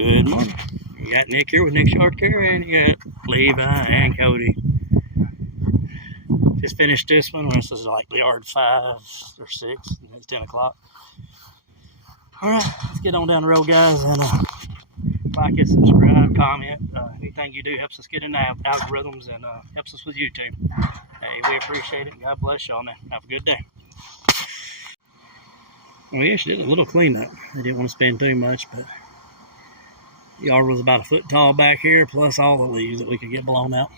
Good morning. You got Nick here with Nick's Yard Care, and you got Levi and Cody. Just finished this one. This is like yard 5 or 6, and it's 10 o'clock. Alright, let's get on down the road, guys, and like it, subscribe, comment. Anything you do helps us get in the algorithms and helps us with YouTube. Hey, we appreciate it. God bless y'all, man. Have a good day. We actually did a little cleanup. I didn't want to spend too much, but the yard was about a foot tall back here, plus all the leaves that we could get blown out.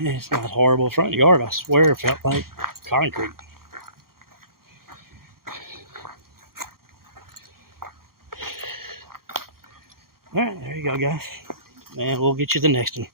It's not a horrible front yard. I swear it felt like concrete. Alright, there you go, guys. And we'll get you the next one.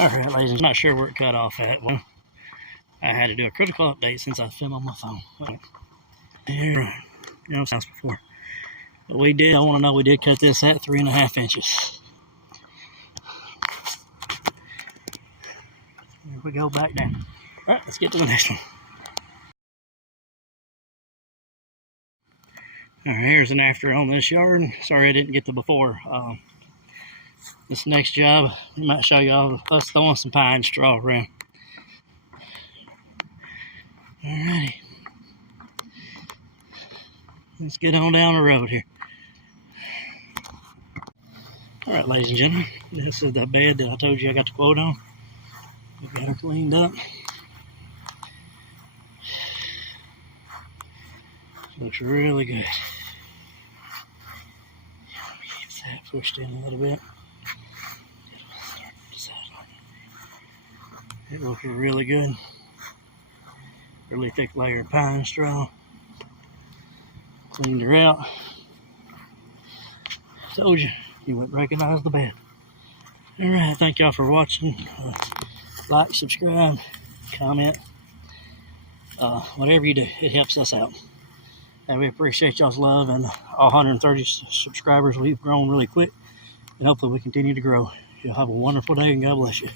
Alright, ladies and gentlemen, I'm not sure where it cut off at. Well, I had to do a critical update since I filmed on my phone. Here, you know, sounds before. But we did, I want to know, we did cut this at 3.5 inches. Here we go back down. Alright, let's get to the next one. Alright, here's an after on this yard. Sorry I didn't get the before. This next job, we might show y'all us throwing some pine straw around. Alrighty. Let's get on down the road here. Alright, ladies and gentlemen, this is the bed that I told you I got the quote on. We got her cleaned up. Looks really good. Get that pushed in a little bit. It looks really good. Really thick layer of pine straw. Cleaned her out. Told you wouldn't recognize the bed. Alright, thank y'all for watching. Like, subscribe, comment. Whatever you do, it helps us out. And we appreciate y'all's love and all 130 subscribers. We've grown really quick. And hopefully we continue to grow. You'll have a wonderful day and God bless you.